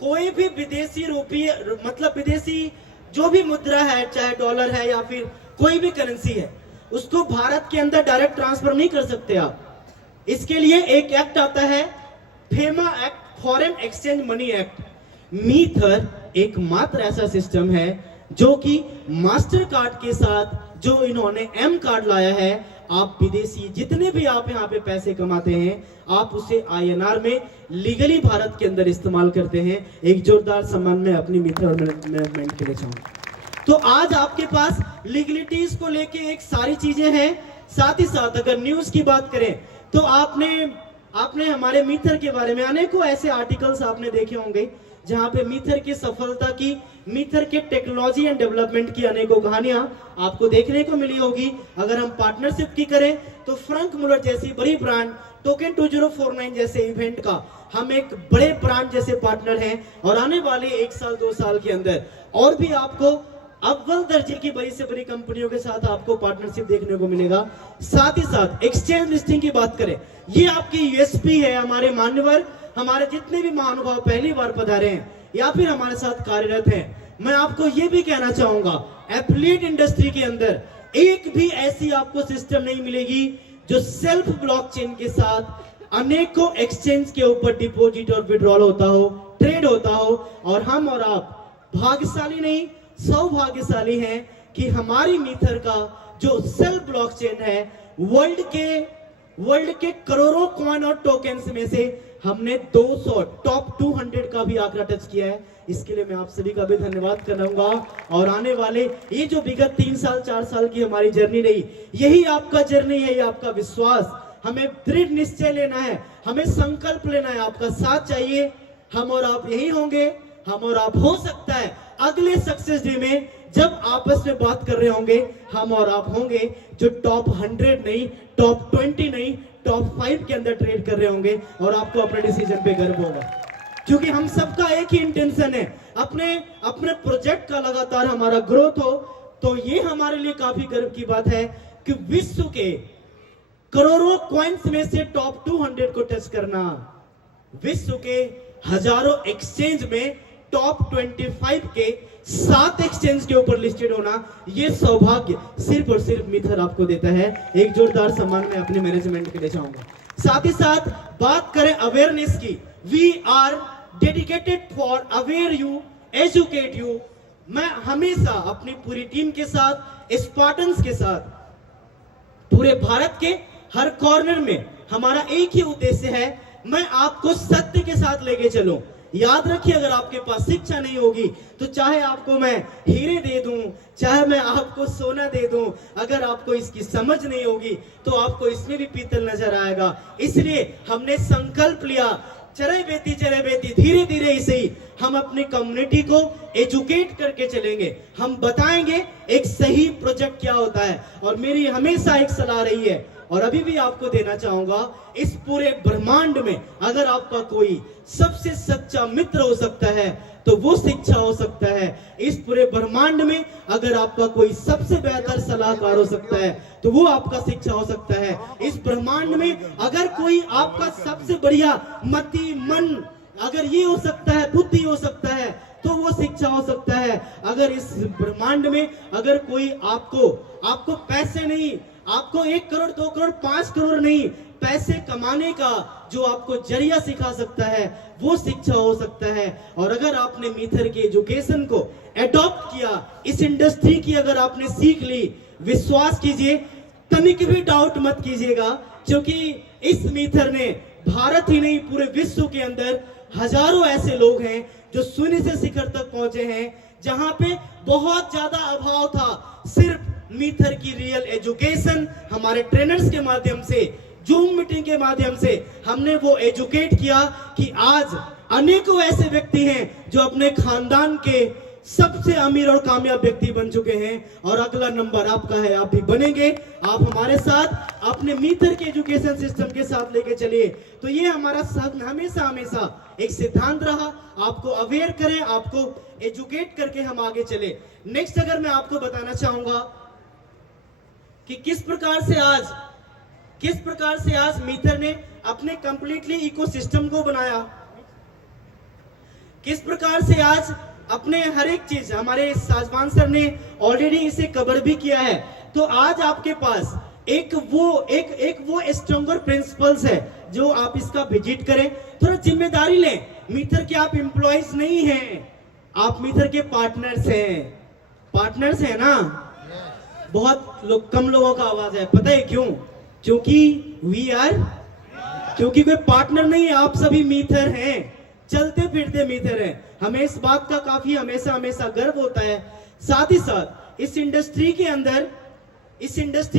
कोई भी विदेशी रुपये, मतलब विदेशी जो भी मुद्रा है, चाहे डॉलर है या फिर कोई भी करेंसी है, उसको भारत के अंदर डायरेक्ट ट्रांसफर नहीं कर सकते आप। इसके लिए एक एक्ट आता है, FEMA act, foreign exchange money act. मीथर एकमात्र ऐसा सिस्टम है जो कि मास्टर कार्ड के साथ जो इन्होंने एम कार्ड लाया है, आप विदेशी जितने भी आप यहाँ पे पैसे कमाते हैं, आप उसे INR में लीगली भारत के अंदर इस्तेमाल करते हैं। एक जोरदार सम्मान में अपनी मीथर मैनेजमेंट के लिए चाहूंगा। तो आज आपके पास लीगलिटीज को लेके एक सारी चीजें हैं। साथ ही साथ अगर न्यूज की बात करें तो आपने हमारे मीथर के बारे में अनेकों ऐसे आर्टिकल्स आपने देखे होंगे जहां पे मीथर की सफलता की, मीथर के टेक्नोलॉजी एंड डेवलपमेंट की अनेकों कहानियां आपको देखने को मिली होगी। अगर हम पार्टनरशिप की करें तो फ्रैंक मुलर जैसी बड़ी ब्रांड, टोकन 2049 जैसे इवेंट का हम एक बड़े ब्रांड जैसे पार्टनर हैं, और आने वाले 1 साल 2 साल के अंदर और भी आपको अव्वल दर्जे की बड़ी से बड़ी कंपनियों के साथ आपको पार्टनरशिप देखने को मिलेगा। साथ ही साथ एक्सचेंज लिस्टिंग की बात करें, ये आपकी USP है। हमारे मान्यवर, हमारे जितने भी महानुभाव पहली बार पधारे हैं या फिर हमारे साथ कार्यरत हैं, मैं आपको ये भी कहना चाहूंगा, एफिलिएट इंडस्ट्री के अंदर एक भी ऐसी आपको सिस्टम नहीं मिलेगी जो सेल्फ ब्लॉकचेन के साथ अनेकों एक्सचेंज के ऊपर डिपॉजिट और विड्रॉल होता हो, ट्रेड होता हो। और हम और आप भाग्यशाली नहीं, सौभाग्यशाली हैं कि हमारी मीथर का जो सेल्फ ब्लॉकचेन है, वर्ल्ड के करोड़ों कॉइन और टोकन्स में से हमने 200 टॉप 200 का भी आंकड़ा टच किया है। इसके लिए मैं आप सभी का भी धन्यवाद करूंगा। और आने वाले ये जो विगत 3 साल 4 साल की हमारी जर्नी रही, यही आपका जर्नी है, ये आपका विश्वास। हमें दृढ़ निश्चय लेना है, हमें संकल्प लेना है, आपका साथ चाहिए। हम और आप यही होंगे, हम और आप हो सकता है अगले सक्सेस डे में जब आपस में बात कर रहे होंगे, हम और आप होंगे जो टॉप 100 नहीं, टॉप 20 नहीं, टॉप 5 के अंदर ट्रेड कर रहे होंगे, और आपको अपने डिसीजन पे गर्व होगा। क्योंकि हम सबका एक ही इंटेंशन है, अपने प्रोजेक्ट का लगातार हमारा ग्रोथ हो। तो ये हमारे लिए काफी गर्व की बात है कि विश्व के करोड़ों कॉइन्स में से टॉप 200 को टच करना, विश्व के हजारों एक्सचेंज में टॉप 25 के 7 एक्सचेंज के ऊपर लिस्टेड होना, ये सौभाग्य सिर्फ और सिर्फ मीथर आपको देता है। एक जोरदार सम्मान मैं अपने मैनेजमेंट के लिए चाहूंगा। साथ ही साथ बात करें अवेयरनेस की, we are dedicated for aware you, educate you. मैं हमेशा अपनी पूरी टीम के साथ, स्पार्टन्स के साथ, पूरे भारत के हर कॉर्नर में हमारा एक ही उद्देश्य है, मैं आपको सत्य के साथ लेके चलूं। याद रखिए, अगर आपके पास शिक्षा नहीं होगी तो चाहे आपको मैं हीरे दे दूं, चाहे मैं आपको सोना दे दूं, अगर आपको इसकी समझ नहीं होगी तो आपको इसमें भी पीतल नजर आएगा। इसलिए हमने संकल्प लिया, चले बेटी धीरे धीरे इसे ही हम अपनी कम्युनिटी को एजुकेट करके चलेंगे। हम बताएंगे एक सही प्रोजेक्ट क्या होता है। और मेरी हमेशा एक सलाह रही है और अभी भी आपको देना चाहूंगा, इस पूरे ब्रह्मांड में अगर आपका कोई सबसे सच्चा मित्र हो सकता है तो वो शिक्षा हो सकता है। इस पूरे ब्रह्मांड में अगर आपका कोई सबसे बेहतर सलाहकार हो सकता है तो वो आपका शिक्षा हो सकता है। इस ब्रह्मांड में अगर कोई आपका सबसे बढ़िया मति मन अगर ये हो सकता है, बुद्धि हो सकता है, तो वो शिक्षा हो सकता है। अगर इस ब्रह्मांड में अगर कोई आपको पैसे नहीं, आपको 1 करोड़ 2 करोड़ 5 करोड़ नहीं, पैसे कमाने का जो आपको जरिया सिखा सकता है वो शिक्षा हो सकता है। और अगर आपने मीथर के एजुकेशन को एडॉप्ट किया, इस इंडस्ट्री की अगर आपने सीख ली, विश्वास कीजिए, तनिक भी डाउट मत कीजिएगा, क्योंकि इस मीथर ने भारत ही नहीं पूरे विश्व के अंदर हजारों ऐसे लोग हैं जो शून्य से शिखर तक पहुंचे हैं, जहां पे बहुत ज्यादा अभाव था। सिर्फ मीथर की रियल एजुकेशन हमारे ट्रेनर्स के माध्यम से, जूम मीटिंग के माध्यम से हमने वो एजुकेट किया कि आज अनेकों ऐसे व्यक्ति हैं जो अपने खानदान के सबसे अमीर और कामयाब व्यक्ति बन चुके हैं। और अगला नंबर आपका है, आप भी बनेंगे। आप हमारे साथ अपने मीथर के एजुकेशन सिस्टम के साथ लेके चलिए। तो ये हमारा हमेशा हमेशा एक सिद्धांत रहा, आपको अवेयर करें, आपको एजुकेट करके हम आगे चले। नेक्स्ट अगर मैं आपको बताना चाहूंगा कि किस प्रकार से आज मीथर ने अपने कंप्लीटली इकोसिस्टम को बनाया, किस प्रकार से आज अपने हर एक चीज, हमारे साजवान सर ने ऑलरेडी इसे कवर भी किया है। तो आज आपके पास एक वो स्ट्रॉन्गर प्रिंसिपल्स है जो आप इसका विजिट करें, थोड़ा जिम्मेदारी लें। मीथर के आप एम्प्लॉइज नहीं हैं, आप मीथर के पार्टनर्स हैं ना। बहुत कम लोगों का आवाज है, पता है क्यों? क्योंकि कोई पार्टनर नहीं, आप सभी मीथर हैं, चलते फिरते मीथर हैं। हमें इस बात का काफी हमेशा गर्व होता है। साथ ही साथ इस इंडस्ट्री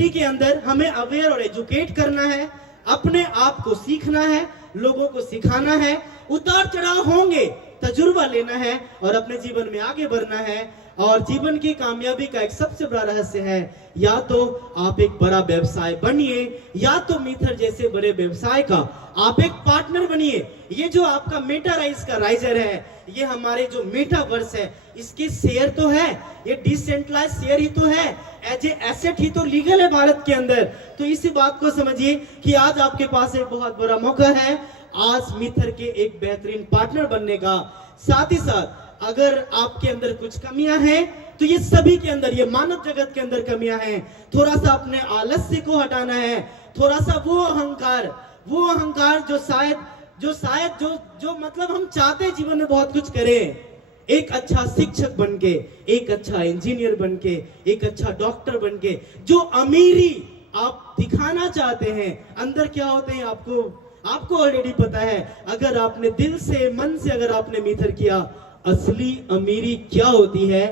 के अंदर हमें अवेयर और एजुकेट करना है, अपने आप को सीखना है, लोगों को सिखाना है, उतार चढ़ाव होंगे, तजुर्बा लेना है और अपने जीवन में आगे बढ़ना है। और जीवन की कामयाबी का एक सबसे बड़ा रहस्य है, या तो आप एक बड़ा व्यवसाय बनिए, या तो मीथर जैसे बड़े व्यवसाय का आप एक पार्टनर बनिए। ये जो आपका मेटा राइज का राइजर है, ये हमारे जो मेटावर्स है, इसके शेयर तो है, ये डिसेंट्रलाइज शेयर ही तो है, एज ए एसेट ही तो लीगल है भारत के अंदर। तो इसी बात को समझिए कि आज आपके पास एक बहुत बड़ा मौका है आज मीथर के एक बेहतरीन पार्टनर बनने का। साथ ही साथ अगर आपके अंदर कुछ कमियां हैं तो ये सभी के अंदर, ये मानव जगत के अंदर कमियां हैं। थोड़ा सा अपने आलस्य को हटाना है, थोड़ा सा वो अहंकार जो मतलब हम चाहते हैं जीवन में बहुत कुछ करें, एक अच्छा शिक्षक बनके, एक अच्छा इंजीनियर बनके, एक अच्छा डॉक्टर बनके, जो अमीरी आप दिखाना चाहते हैं, अंदर क्या होते हैं आपको ऑलरेडी पता है। अगर आपने दिल से, मन से अगर आपने मीथर किया, असली अमीरी क्या होती है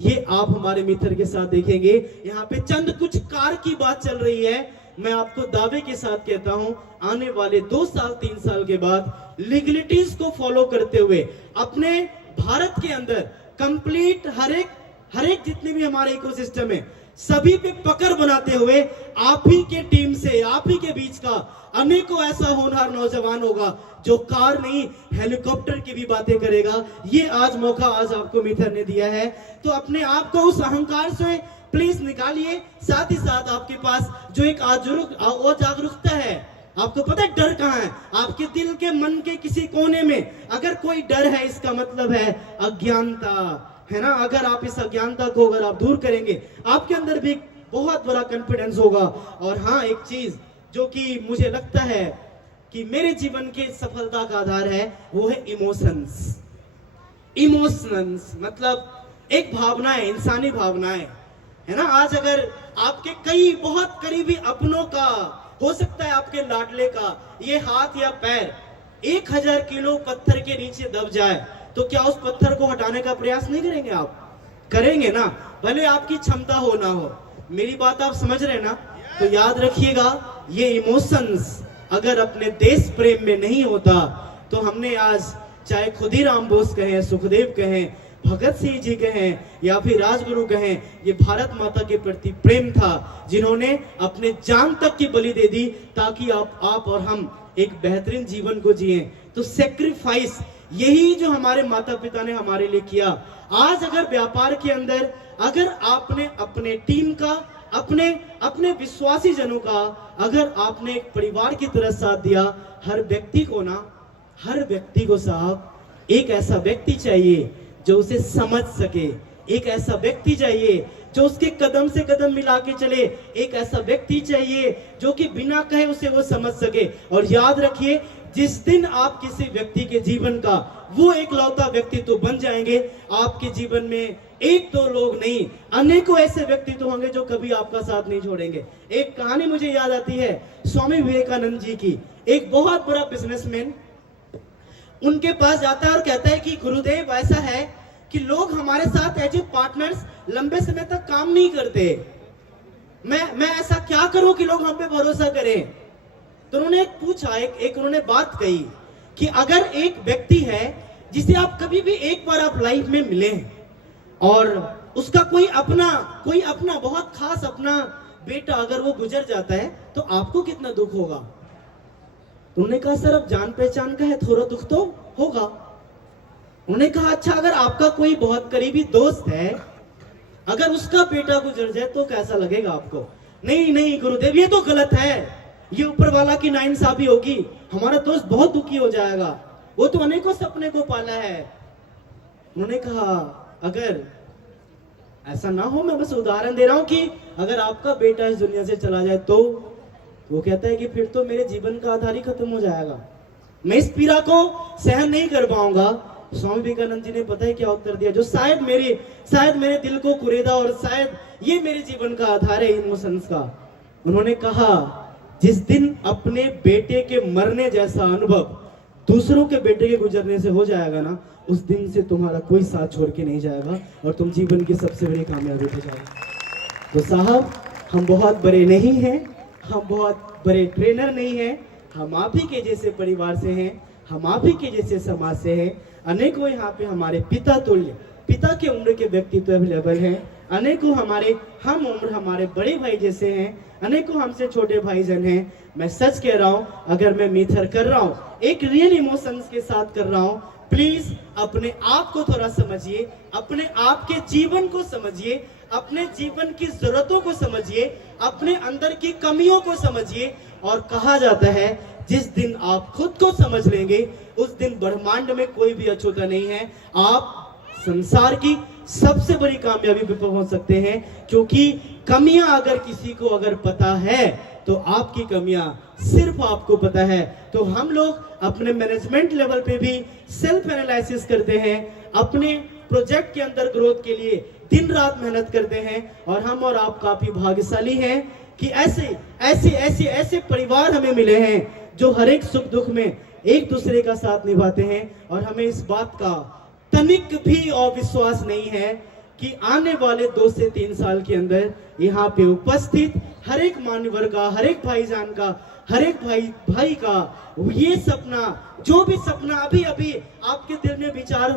ये आप हमारे मीथर के साथ देखेंगे। यहाँ पे चंद कुछ कार की बात चल रही है, मैं आपको दावे के साथ कहता हूं, आने वाले 2 साल 3 साल के बाद लीगलिटीज को फॉलो करते हुए अपने भारत के अंदर कंप्लीट हर एक जितने भी हमारे इकोसिस्टम है, सभी पे पकड़ बनाते हुए आप ही के टीम से, आप ही के बीच का अनेकों ऐसा होनहार नौजवान होगा जो कार नहीं हेलीकॉप्टर की भी बातें करेगा। ये आज मौका आज आपको मीथर ने दिया है, तो अपने आप को उस अहंकार से प्लीज निकालिए। साथ ही साथ आपके पास जो एक जागरूकता है, आपको पता है डर कहाँ है? आपके दिल के मन के किसी कोने में अगर कोई डर है, इसका मतलब है अज्ञानता, है ना। अगर आप इस अज्ञानता को अगर आप दूर करेंगे, आपके अंदर भी बहुत बड़ा कॉन्फिडेंस होगा। और हाँ, एक चीज जो कि मुझे लगता है कि मेरे जीवन के सफलता का आधार है वो है इमोशंस। इमोशंस मतलब एक भावनाएं, इंसानी भावनाएं, है ना। आज अगर आपके कई बहुत करीबी अपनों का, हो सकता है आपके लाडले का ये हाथ या पैर 1000 किलो पत्थर के नीचे दब जाए, तो क्या उस पत्थर को हटाने का प्रयास नहीं करेंगे? आप करेंगे ना, भले आपकी क्षमता हो ना हो। मेरी बात आप समझ रहे ना? तो याद रखिएगा, ये इमोशंस अगर अपने देश प्रेम में नहीं होता तो हमने आज चाहे खुदीराम बोस कहें, सुखदेव कहें, भगत सिंह जी कहें या फिर राजगुरु कहें, ये भारत माता के प्रति प्रेम था जिन्होंने अपने जान तक की बलि दे दी ताकि आप और हम एक बेहतरीन जीवन को जिए। तो सेक्रीफाइस यही जो हमारे माता पिता ने हमारे लिए किया। आज अगर व्यापार के अंदर अगर आपने अपने टीम का, अपने विश्वासी जनों का अगर आपने एक परिवार की तरह साथ दिया, हर व्यक्ति को साहब एक ऐसा व्यक्ति चाहिए जो उसे समझ सके, एक ऐसा व्यक्ति चाहिए जो उसके कदम से कदम मिला के चले, एक ऐसा व्यक्ति चाहिए जो कि बिना कहे उसे वो समझ सके। और याद रखिए, जिस दिन आप किसी व्यक्ति के जीवन का वो एकलौता व्यक्तित्व बन जाएंगे, आपके जीवन में एक दो लोग नहीं, अनेकों ऐसे व्यक्तित्व होंगे जो कभी आपका साथ नहीं छोड़ेंगे। एक कहानी मुझे याद आती है स्वामी विवेकानंद जी की। एक बहुत बड़ा बिजनेसमैन उनके पास जाता है और कहता है कि गुरुदेव, ऐसा है कि लोग हमारे साथ एज ए पार्टनर्स लंबे समय तक काम नहीं करते, मैं ऐसा क्या करूं कि लोग हम पे भरोसा करें। तो उन्होंने पूछा, एक उन्होंने बात कही कि अगर एक व्यक्ति है जिसे आप कभी भी एक बार आप लाइफ में मिले और उसका कोई अपना बहुत खास अपना बेटा अगर वो गुजर जाता है तो आपको कितना दुख होगा। तो उन्होंने कहा, सर अब जान पहचान का है, थोड़ा दुख तो होगा। उन्होंने कहा, अच्छा अगर आपका कोई बहुत करीबी दोस्त है, अगर उसका बेटा गुजर जाए तो कैसा लगेगा आपको? नहीं गुरुदेव, ये तो गलत है, ये ऊपर वाला की नाइंसाफी होगी, हमारा दोस्त बहुत दुखी हो जाएगा, वो तो अनेकों सपने को पाला है। उन्होंने कहा, अगर ऐसा ना हो, मैं बस उदाहरण दे रहा हूं कि अगर आपका बेटा इस दुनिया से चला जाए तो वो कहता है कि फिर तो मेरे जीवन का आधार ही खत्म हो जाएगा, मैं इस पीड़ा को सहन नहीं कर पाऊंगा। स्वामी विवेकानंद जी ने पता है क्या उत्तर दिया, जो शायद मेरे दिल को कुरेदा और शायद ये मेरे जीवन का आधार है इमोशंस का। उन्होंने कहा, जिस दिन अपने बेटे के मरने जैसा अनुभव दूसरों के बेटे के गुजरने से हो जाएगा ना, उस दिन से तुम्हारा कोई साथ छोड़ के नहीं जाएगा और तुम जीवन की सबसे बड़ी कामयाबी हो जाएगी। तो साहब, हम बहुत बड़े नहीं हैं, हम बहुत बड़े ट्रेनर नहीं हैं, हम आप ही के जैसे परिवार से हैं, हम आप ही के जैसे समाज से हैं। अनेकों यहाँ पे हमारे पिता तुल्य, पिता के उम्र के व्यक्तित्व अवेलेबल हैं, अनेकों हमारे हम उम्र हमारे बड़े भाई जैसे हैं, अनेकों हमसे छोटे भाईजन हैं। मैं सच कह रहा हूँ, अगर मैं मीथर कर रहा हूँ, एक रियल इमोशंस के साथ कर रहा हूँ, प्लीज अपने आप को थोड़ा समझिए, अपने आप के जीवन को समझिए, अपने जीवन की जरूरतों को समझिए, अपने अंदर की कमियों को समझिए। और कहा जाता है, जिस दिन आप खुद को समझ लेंगे, उस दिन ब्रह्मांड में कोई भी अछूता नहीं है। आप संसार की सबसे बड़ी कामयाबी पे पहुंच सकते हैं, क्योंकि कमियां अगर किसी को अगर पता है तो आपकी कमियां सिर्फ आपको पता है। तो हम लोग अपने मैनेजमेंट लेवल पे भी सेल्फ एनालिसिस करते हैं, अपने प्रोजेक्ट के अंदर ग्रोथ के लिए दिन रात मेहनत करते हैं। और हम और आप काफी भाग्यशाली हैं कि ऐसे परिवार हमें मिले हैं जो हर एक सुख दुख में एक दूसरे का साथ निभाते हैं। और हमें इस बात का तनिक भी अविश्वास नहीं है कि आने वाले 2 से 3 साल के अंदर यहाँ पे उपस्थित हर एक मान्यवर का, हर एक भाईजान का, हर एक भाई का ये सपना, जो भी सपना अभी आपके दिल में विचार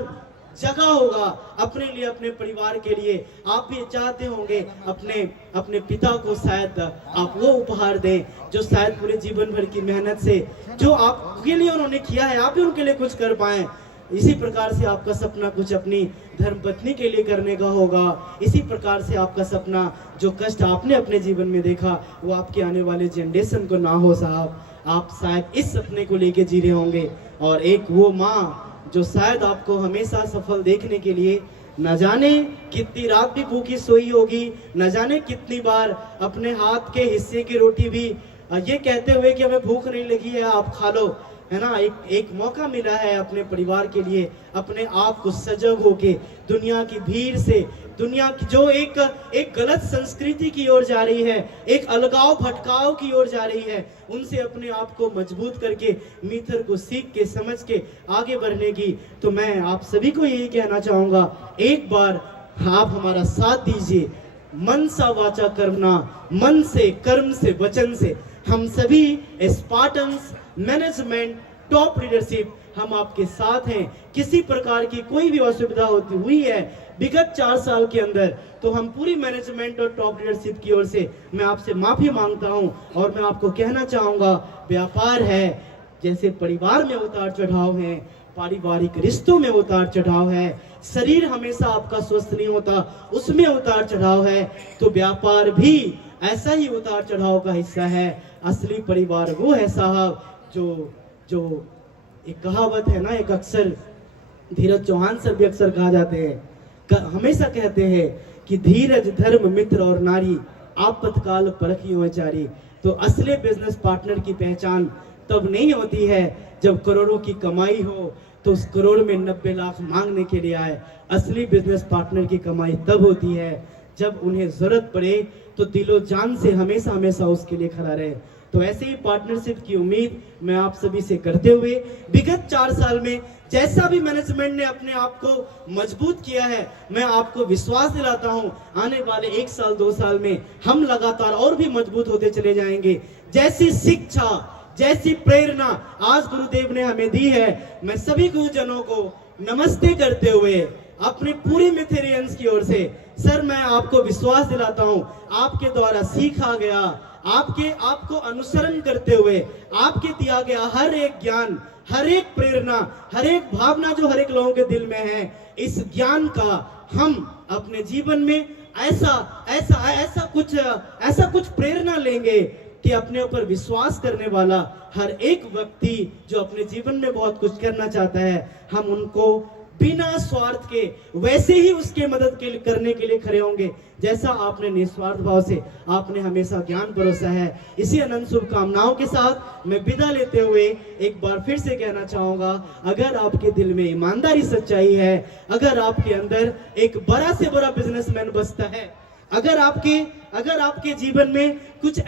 जगह होगा अपने लिए, अपने परिवार के लिए, आप भी चाहते होंगे अपने पिता को शायद आप वो उपहार दें जो शायद पूरे जीवन भर की मेहनत से जो आपके लिए उन्होंने किया है, आप भी उनके लिए कुछ कर पाएं। इसी प्रकार से आपका सपना कुछ अपनी धर्मपत्नी के लिए करने का होगा। इसी प्रकार से आपका सपना, जो कष्ट आपने अपने जीवन में देखा, वो आपके आने वाले जनरेशन को ना हो साहब। आप शायद इस सपने को लेके जी रहे होंगे। और एक वो माँ जो शायद आपको हमेशा सफल देखने के लिए न जाने कितनी रात भी भूखी सोई होगी, न जाने कितनी बार अपने हाथ के हिस्से की रोटी भी ये कहते हुए कि हमें भूख नहीं लगी है, आप खा लो, है ना। एक मौका मिला है अपने परिवार के लिए, अपने आप को सजग होके दुनिया की भीड़ से, दुनिया की जो एक गलत संस्कृति की ओर जा रही है, एक अलगाव भटकाव की ओर जा रही है, उनसे अपने आप को मजबूत करके मीथर को सीख के समझ के आगे बढ़ने की। तो मैं आप सभी को यही कहना चाहूंगा, एक बार आप हमारा साथ दीजिए। मन सा वाचा करना, मन से, कर्म से, वचन से, हम सभी स्पार्टन्स मैनेजमेंट टॉप लीडरशिप हम आपके साथ हैं। किसी प्रकार की कोई भी असुविधा होती हुई है विगत 4 साल के अंदर, तो हम पूरी मैनेजमेंट और टॉप लीडरशिप की ओर से मैं आपसे माफी मांगता हूं। और मैं आपको कहना चाहूंगा, व्यापार है, जैसे परिवार में उतार चढ़ाव है, पारिवारिक रिश्तों में उतार चढ़ाव है, शरीर हमेशा आपका स्वस्थ नहीं होता, उसमें उतार चढ़ाव है, तो व्यापार भी ऐसा ही उतार चढ़ाव का हिस्सा है। असली परिवार वो है साहब, जो एक कहावत है ना, एक अक्सर धीरज चौहान सर भी अक्सर कहा जाते हैं, हमेशा कहते हैं कि धीरज धर्म मित्र और नारी, आपतकाल परखियो आचारी। तो असली बिजनेस पार्टनर की पहचान तब नहीं होती है जब करोड़ों की कमाई हो तो उस करोड़ में 90 लाख मांगने के लिए आए। असली बिजनेस पार्टनर की कमाई तब होती है जब उन्हें जरूरत पड़े तो दिलो जान से हमेशा हमेशा उसके लिए खड़ा रहे। तो ऐसे ही पार्टनरशिप की उम्मीद मैं आप सभी से करते हुए, विगत 4 साल में जैसा भी मैनेजमेंट ने अपने आप को मजबूत किया है, मैं आपको विश्वास दिलाता हूं आने वाले 1 साल 2 साल में हम लगातार और भी मजबूत होते चले जाएंगे। जैसी शिक्षा, जैसी प्रेरणा आज गुरुदेव ने हमें दी है, मैं सभी गुरुजनों को नमस्ते करते हुए अपने पूरे मिथेरियंस की ओर से सर मैं आपको विश्वास दिलाता हूं, आपके द्वारा सीखा गया, आपको अनुसरण करते हुए आपके दिया गया हर एक ज्ञान, हर एक प्रेरणा, हर एक भावना जो हर एक लोगों के दिल में है, इस ज्ञान का हम अपने जीवन में ऐसा कुछ प्रेरणा लेंगे कि अपने ऊपर विश्वास करने वाला हर एक व्यक्ति जो अपने जीवन में बहुत कुछ करना चाहता है, हम उनको बिना स्वार्थ के वैसे ही उसके मदद करने के लिए खड़े होंगे जैसा आपने निस्वार्थ भाव से आपने हमेशा ज्ञान परोसा है। इसी अनंत शुभकामनाओं के साथ मैं विदा लेते हुए एक बार फिर से कहना चाहूंगा, अगर आपके दिल में ईमानदारी सच्चाई है, अगर आपके अंदर एक बड़ा से बड़ा बिजनेसमैन बसता है, अगर आपके जीवन में कुछ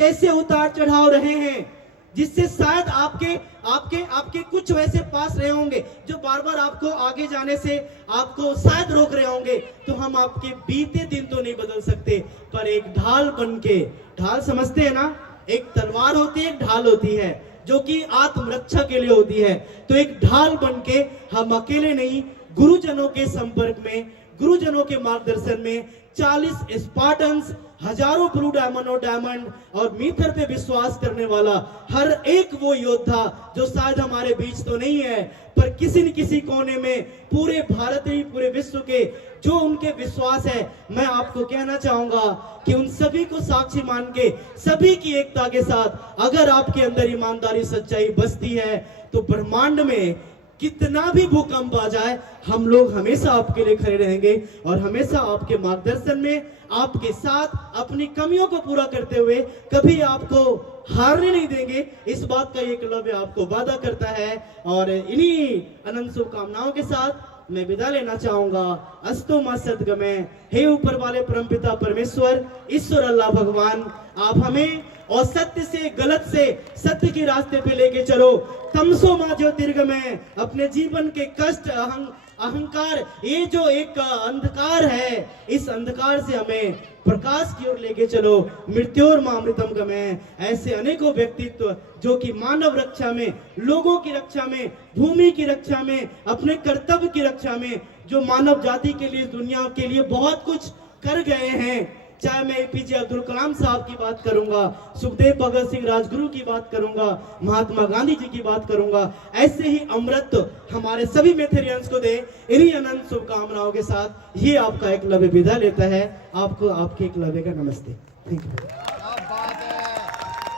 ऐसे उतार चढ़ाव रहे हैं जिससे शायद आपके कुछ वैसे पास रहे होंगे जो बार बार आपको आगे जाने से आपको शायद रोक रहे होंगे, तो हम आपके बीते दिन तो नहीं बदल सकते, पर एक ढाल बनके, ढाल समझते हैं ना, एक तलवार होती है, एक ढाल होती है जो कि आत्मरक्षा के लिए होती है। तो एक ढाल बनके हम अकेले नहीं, गुरुजनों के संपर्क में, गुरुजनों के मार्गदर्शन में 40 स्पार्टन्स, हजारों ब्लू डायमंड और डायमंड और मीथर पे विश्वास करने वाला हर एक वो योद्धा जो शायद हमारे बीच तो नहीं है पर किसी न किसी कोने में पूरे भारत ही पूरे विश्व के जो उनके विश्वास है, मैं आपको कहना चाहूंगा कि उन सभी को साक्षी मान के, सभी की एकता के साथ अगर आपके अंदर ईमानदारी सच्चाई बसती है तो ब्रह्मांड में कितना भी भूकंप आ जाए हम लोग हमेशा आपके लिए खड़े रहेंगे और हमेशा आपके मार्गदर्शन में आपके साथ अपनी कमियों को पूरा करते हुए कभी आपको हारने नहीं देंगे। इस बात का एकलव्य आपको वादा करता है और इन्हीं अनंत शुभकामनाओं के साथ मैं विदा लेना चाहूंगा। अस्तु मा सद्गमय। हे ऊपर वाले परमपिता परमेश्वर, ईश्वर अल्लाह भगवान, आप हमें और सत्य से गलत से सत्य के रास्ते पे लेके चलो। तमसो मा ज्योतिर्गमय, अपने जीवन के कष्ट, अहंकार, ये जो एक अंधकार है, इस अंधकार से हमें प्रकाश की ओर लेके चलो। मृत्योर मामृतम गमय। ऐसे अनेकों व्यक्तित्व जो कि मानव रक्षा में, लोगों की रक्षा में, भूमि की रक्षा में, अपने कर्तव्य की रक्षा में, जो मानव जाति के लिए, दुनिया के लिए बहुत कुछ कर गए हैं। चाहे मैं एपीजे अब्दुल कलाम साहब की बात करूंगा, सुखदेव भगत सिंह राजगुरु की बात करूंगा, महात्मा गांधी जी की बात करूंगा, ऐसे ही अमृत हमारे सभी मेथेरियंस को दे। इन्हीं अनंत शुभकामनाओं के साथ ये आपका एकलव्य विदा लेता है। आपको आपके एकलव्य का नमस्ते। Thank you.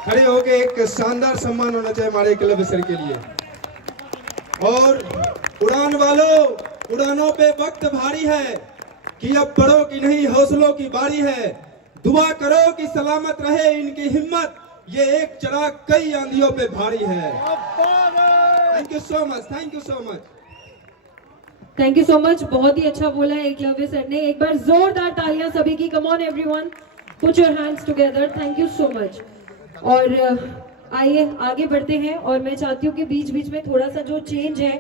खड़े होके एक शानदार सम्मान होना चाहिए हमारे एकलव्य सर के लिए। और उड़ान वालों, उड़ानों पे वक्त भारी है कि अब बड़ों की नहीं हौसलों की बारी है। दुआ करो कि सलामत रहे इनकी हिम्मत, ये एक चिराग कई आंधियों पे भारी है। Thank you so much, thank you so much. Thank you so much, बहुत ही अच्छा बोला है एकलव्य सर ने। एक बार जोरदार तालियां सभी की। Come on everyone, put your hands together. Thank you so much. और आइए आगे बढ़ते हैं, और मैं चाहती हूँ कि बीच बीच में थोड़ा सा जो चेंज है